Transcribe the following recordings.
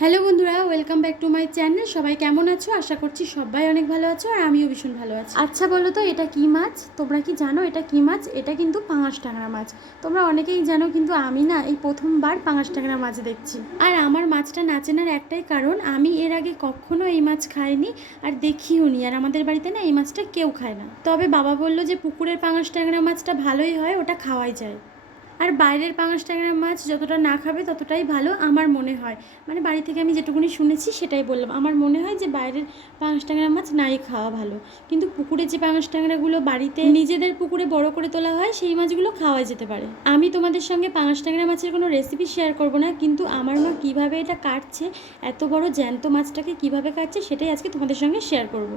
Hello বন্ধুরা, welcome back to my channel. সবাই কেমন আছো? আশা করছি সবাই অনেক ভালো আছো আর আমিও ভীষণ ভালো আছি। আচ্ছা বলো তো, এটা কি মাছ? তোমরা কি জানো এটা কি মাছ? এটা কিন্তু পাঙাশ ট্যাংরা মাছ। তোমরা অনেকেই জানো, কিন্তু আমি না এই প্রথমবার পাঙাশ ট্যাংরা মাছ দেখছি। আর আমার মাছটা না চেনার একটাই কারণ, আমি এর আগে কখনো এই মাছ খাইনি আর দেখিও নি। আর আমাদের বাড়িতে না এই মাছটা কেউ খায় না। তবে বাবা বললো যে পুকুরের পাঙাশ ট্যাংরা মাছটা ভালোই হয়, ওটা খাওয়াই যায়। আর বাইরের পাঙাশ ট্যাংরা মাছ যতটা না খাবে ততটাই ভালো আমার মনে হয়। মানে বাড়ি থেকে আমি যেটুকুনি শুনেছি সেটাই বললাম। আমার মনে হয় যে বাইরের পাঙাশ ট্যাংরা মাছ নাই খাওয়া ভালো, কিন্তু পুকুরে যে পাঙাশ ট্যাংরাগুলো বাড়িতে নিজেদের পুকুরে বড় করে তোলা হয় সেই মাছগুলো খাওয়া যেতে পারে। আমি তোমাদের সঙ্গে পাঙাশ ট্যাংরা মাছের কোনো রেসিপি শেয়ার করব না, কিন্তু আমার মা কীভাবে এটা কাটছে, এত বড় জ্যান্ত মাছটাকে কীভাবে কাটছে সেটাই আজকে তোমাদের সঙ্গে শেয়ার করব।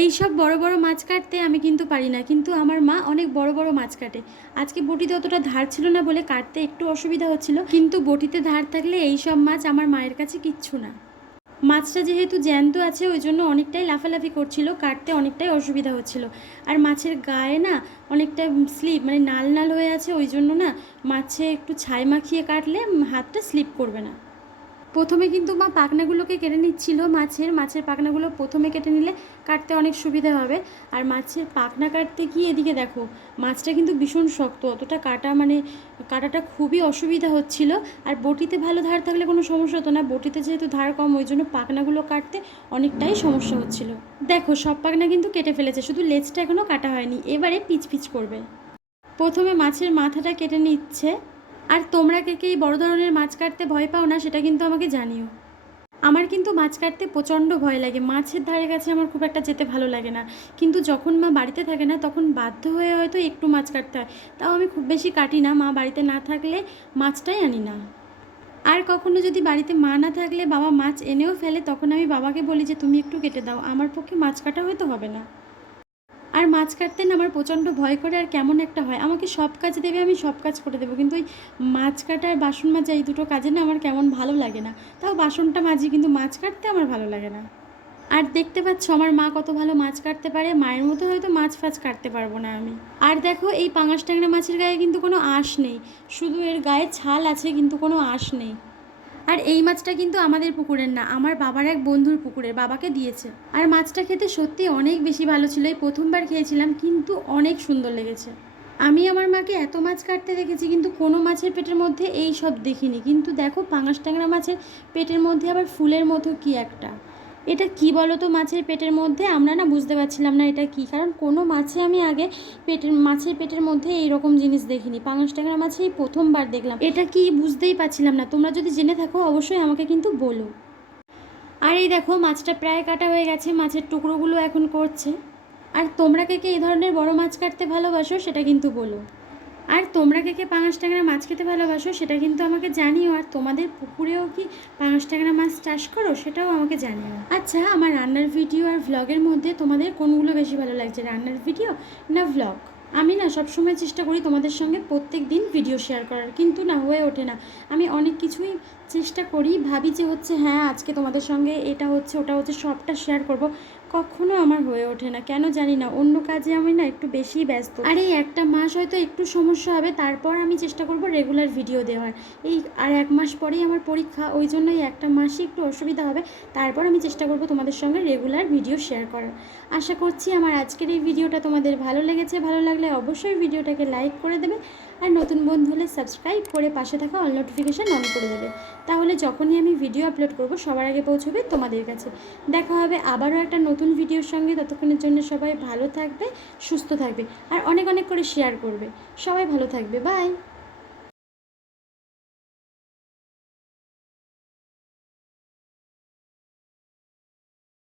এই সব বড় বড় মাছ কাটতে আমি কিন্তু পারি না, কিন্তু আমার মা অনেক বড় বড় মাছ কাটে। আজকে বটিতে অতটা ধার ছিল না বলে কাটতে একটু অসুবিধা হচ্ছিল, কিন্তু বটিতে ধার থাকলে এই সব মাছ আমার মায়ের কাছে কিচ্ছু না। মাছটা যেহেতু জ্যান্ত আছে ওই জন্য অনেকটাই লাফালাফি করছিল, কাটতে অনেকটাই অসুবিধা হচ্ছিল। আর মাছের গায়ে না অনেকটা স্লিপ, মানে নাল নাল হয়ে আছে, ওই জন্য না মাছে একটু ছাই মাখিয়ে কাটলে হাতটা স্লিপ করবে না। প্রথমে কিন্তু মা পাখনাগুলোকে কেটে নিচ্ছিল, মাছের পাখনাগুলো প্রথমে কেটে নিলে কাটতে অনেক সুবিধা হবে। আর মাছের পাখনা কাটতে গিয়ে এদিকে দেখো, মাছটা কিন্তু ভীষণ শক্ত, অতটা কাটাটা খুবই অসুবিধা হচ্ছিল। আর বটিতে ভালো ধার থাকলে কোনো সমস্যা হতো না, বটিতে যেহেতু ধার কম ওই জন্য পাখনাগুলো কাটতে অনেকটাই সমস্যা হচ্ছিল। দেখো সব পাখনা কিন্তু কেটে ফেলেছে, শুধু লেজটা এখনও কাটা হয়নি, এবারে পিচ পিচ করবে। প্রথমে মাছের মাথাটা কেটে নিচ্ছে। আর তোমরা কে কে এই বড় ধরনের মাছ কাটতে ভয় পাও না সেটা কিন্তু আমাকে জানিও। আমার কিন্তু মাছ কাটতে প্রচণ্ড ভয় লাগে, মাছের ধারে কাছে আমার খুব একটা যেতে ভালো লাগে না। কিন্তু যখন মা বাড়িতে থাকে না তখন বাধ্য হয়ে হয়তো একটু মাছ কাটতে হয়, তাও আমি খুব বেশি কাটি না। মা বাড়িতে না থাকলে মাছটাই আনি না। আর কখনো যদি বাড়িতে মা না থাকলে বাবা মাছ এনেও ফেলে, তখন আমি বাবাকে বলি যে তুমি একটু কেটে দাও, আমার পক্ষে মাছ কাটা হয়তো হবে না। আর মাছ কাটতে না আমার প্রচণ্ড ভয় করে, আর কেমন একটা হয়, আমাকে সব কাজ দেবে আমি সব কাজ করে দেবো, কিন্তু ওই মাছ কাটা আর বাসন মাজা এই দুটো কাজে না আমার কেমন ভালো লাগে না। তাও বাসনটা মাজি, কিন্তু মাছ কাটতে আমার ভালো লাগে না। আর দেখতে পাচ্ছ আমার মা কত ভালো মাছ কাটতে পারে, মায়ের মতো হয়তো মাছ ফাছ কাটতে পারবো না আমি। আর দেখো এই পাঙাশ ট্যাংরা মাছের গায়ে কিন্তু কোনো আঁশ নেই, শুধু এর গায়ে ছাল আছে, কিন্তু কোনো আঁশ নেই। আর এই মাছটা কিন্তু আমাদের পুকুরের না, আমার বাবার এক বন্ধুর পুকুরের, বাবাকে দিয়েছে। আর মাছটা খেতে সত্যি অনেক বেশি ভালো ছিল, এই প্রথমবার খেয়েছিলাম, কিন্তু অনেক সুন্দর লেগেছে। আমি আমার মাকে এত মাছ কাটতে দেখেছি, কিন্তু কোনো মাছের পেটের মধ্যে এই সব দেখিনি। কিন্তু দেখো পাঙাশ ট্যাংরা মাছের পেটের মধ্যে আবার ফুলের মতো কি একটা, এটা কি বলো তো? মাছের পেটের মধ্যে আমরা না বুঝতে পারছিলাম না এটা কি, কারণ কোনো মাছে আমি আগে মাছের পেটের মধ্যে এই রকম জিনিস দেখিনি। পাঙাশ ট্যাংরা মাছেই প্রথমবার দেখলাম, এটা কি বুঝতেই পারছিলাম না। তোমরা যদি জেনে থাকো অবশ্যই আমাকে কিন্তু বলো। আর এই দেখো মাছটা প্রায় কাটা হয়ে গেছে, মাছের টুকরোগুলো এখন করছে। আর তোমরা কে কে এই ধরনের বড় মাছ কাটতে ভালোবাসো সেটা কিন্তু বলো। আর তোমরা কে কে পাঙাশ ট্যাংরা মাছ খেতে ভালোবাসো সেটা কিন্তু আমাকে জানিও। আর তোমাদের পুকুরেও কি পাঙাশ ট্যাংরা মাছ চাষ করো সেটাও আমাকে জানিও। আচ্ছা, আমার রান্নার ভিডিও আর ভ্লগের মধ্যে তোমাদের কোনগুলো বেশি ভালো লাগছে, রান্নার ভিডিও না ভ্লগ? আমি না সবসময় চেষ্টা করি তোমাদের সঙ্গে প্রত্যেক দিন ভিডিও শেয়ার করার, কিন্তু না হয়ে ওঠে না। আমি অনেক কিছুই চেষ্টা করি, ভাবি যে হচ্ছে হ্যাঁ আজকে তোমাদের সঙ্গে এটা হচ্ছে ওটা হচ্ছে সবটা শেয়ার করব, কখনো আমার হয়ে ওঠে না, কেন জানি না। অন্য কাজে আমি না একটু বেশি ব্যস্ত। আর এই একটা মাস হয়তো একটু সমস্যা হবে, তারপর আমি চেষ্টা করব রেগুলার ভিডিও দেওয়ার। এই আর এক মাস পরেই আমার পরীক্ষা, ওই জন্য এই একটা মাসই একটু অসুবিধা হবে, তারপর আমি চেষ্টা করব তোমাদের সঙ্গে রেগুলার ভিডিও শেয়ার করার। আশা করছি আমার আজকের এই ভিডিওটা তোমাদের ভালো লেগেছে। ভালো লাগলে অবশ্যই ভিডিওটাকে লাইক করে দেবে, আর নতুন বন্ধু হলে সাবস্ক্রাইব করে পাশে থাকা অল নোটিফিকেশান অন করে দেবে, তাহলে যখনই আমি ভিডিও আপলোড করব সবার আগে পৌঁছবে তোমাদের কাছে। দেখা হবে আবারও একটা নতুন ভিডিওর সঙ্গে, ততক্ষণের জন্য সবাই ভালো থাকবে, সুস্থ থাকবে, আর অনেক অনেক করে শেয়ার করবে। সবাই ভালো থাকবে, বাই।